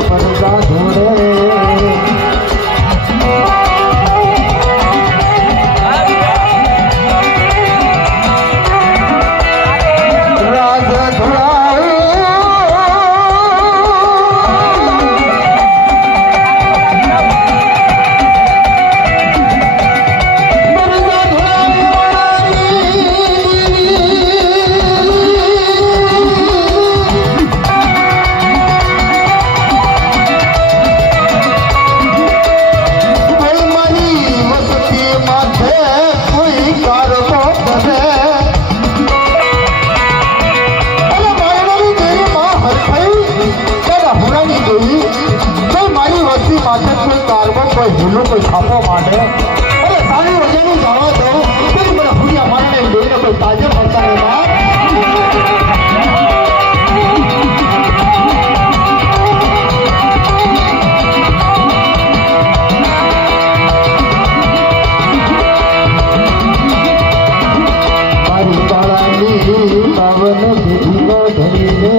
મરદા ધોળે કોઈ છાપો માંડે અરે સારી વજનનું જવા દઉં કોઈ મને હુડિયા મારને લઈને કોઈ તાજે મળતા એમાં મારી બાળાની પાવન વિધિનો ધરીને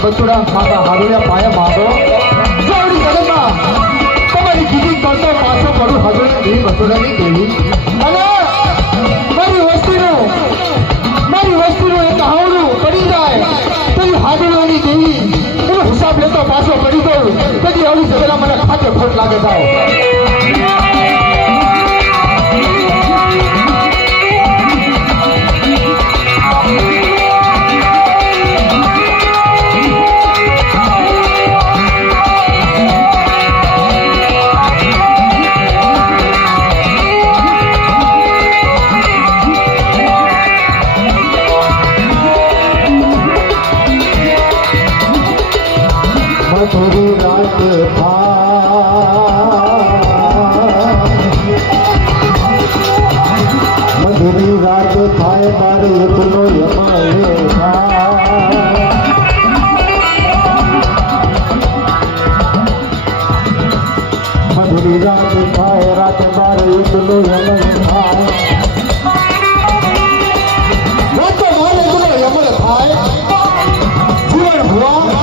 બચુડા માતા હાડુયા પાયા માગો જોડી જગતમાં તમારી કીધી કરતો પાછો પડું હાડુયા દેવી બચુડાની દેવી અને મારી વસ્તુનું એક હાવડું પડી જાય તો એ હાડુયાની દેવી એનો હિસાબ લેતો પાછો પડી દઉં કદી આવી જગડા મને ખાતે ખોટ લાગે જાઓ મધુરી રાત મધુરી રાત થાય મારે એકલો યમાએ મધુરી રાત થાય રાત મારે એકલો યમન થાય રાત મારે એકલો યમન થાય જીવન ભુવા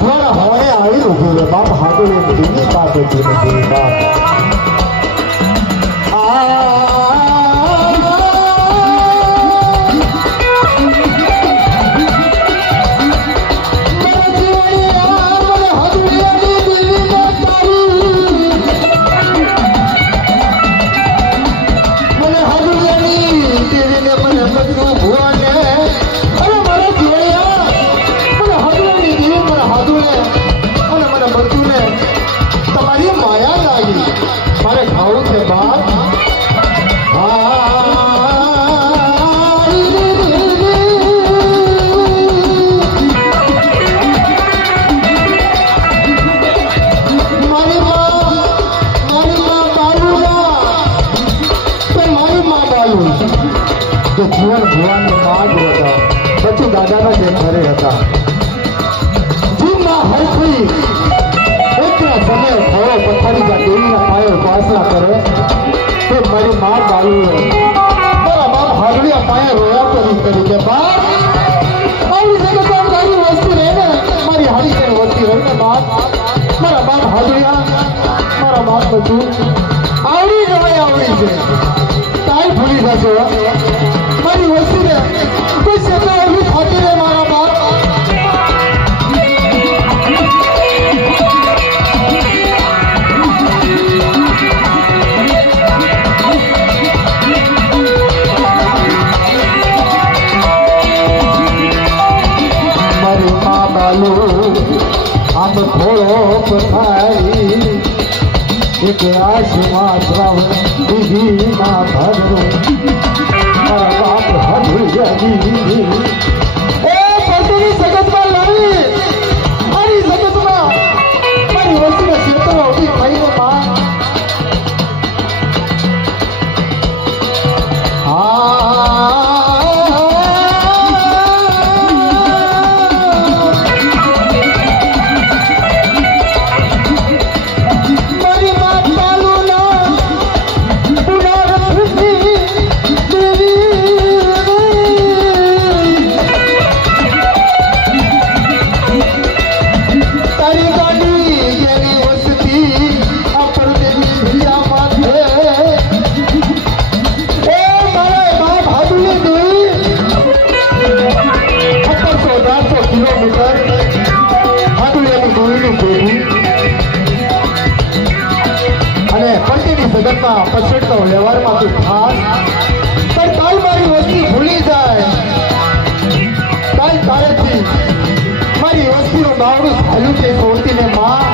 ભુવાના હોણે આવી રૂપી રે બાપ હાથો એ દીની પાસે દીની બાપ જીવન ભુવાની માગ હતા પછી દાદાના જે ઘરે હતા જીવના હરખી એકના સમય થયો પથારીના દેવીના પાયો ઉપાસના કરે તે મારી મા બાલુ મારા બાપ હાડડિયા પાયા રોયા કરી કે બાપ મારી જગતમાં તારી વસ્તી રહે ને મારી હાડી કઈ વસ્તી રહે ને બાપ મારા બાપ હાડડિયા મારા બાપ બધું આવડી જવાય આવડી છે તાઈ ભૂલી જશો મારી વસ્તીને કોઈ સેવા એવી ખાતી રહે મારા બાપ મારી મા બાલુ આમ થોડો પથારી એક આશમાં શ્રાવણ દીદીમાં ભરવું મારા બાપ હડુયાની એ પતિની જગતમાં લાવી મારી જગતમાં મારી વસ્તીને ક્ષેત્રો ઉભી થઈને માં જગતમાં પછડતો વ્યવહારમાંથી ખાસ પણ કાલ મારી વસ્તી ભૂલી જાય કાલ તારેથી મારી વસ્તીનું બાવડું ખાયું તે છોડતીને માં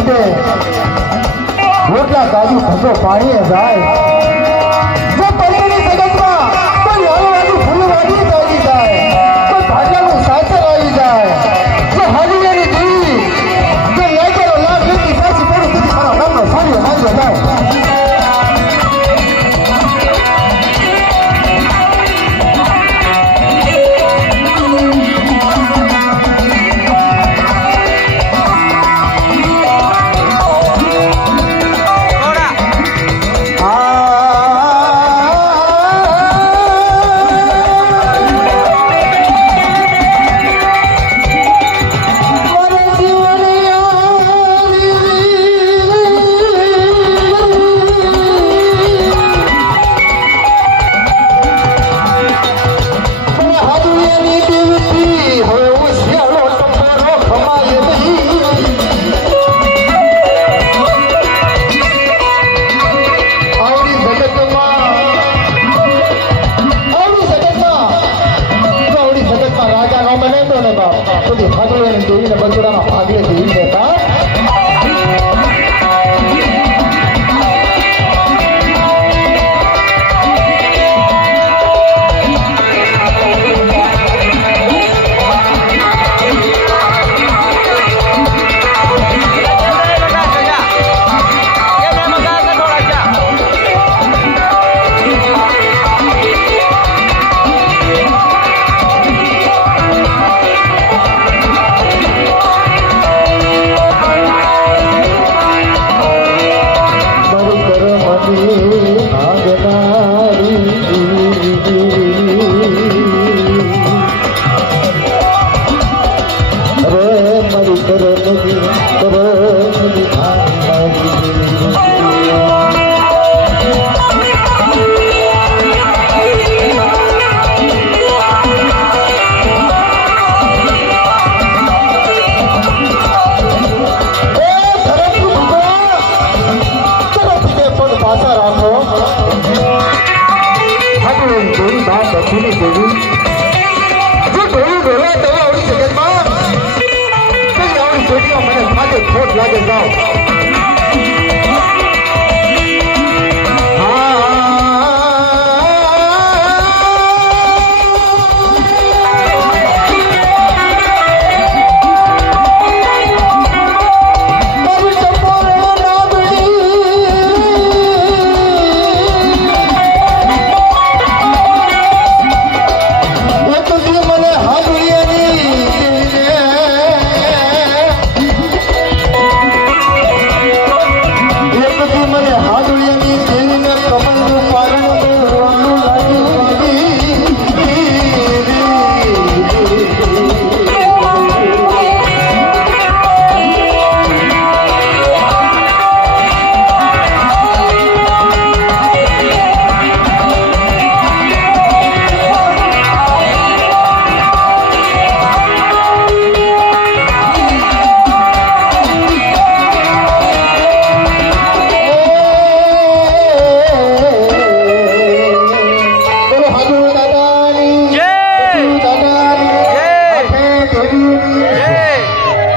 આવજે રોટલા કાજુ ખસો પાણીએ જાય જો પૈસાની જગતમાં કોઈ લાલવાળી ફૂલવાળી જ આવી જાય કોઈ ભાજ્યાનું સાચર આવી જાય જો હાલીની દેવી જો લાગેલો લાભ લેતી પાછી પડું તેથી મારા ગામનો સારીઓ માંગ્યો જાય ખોટ લાગે જાઓ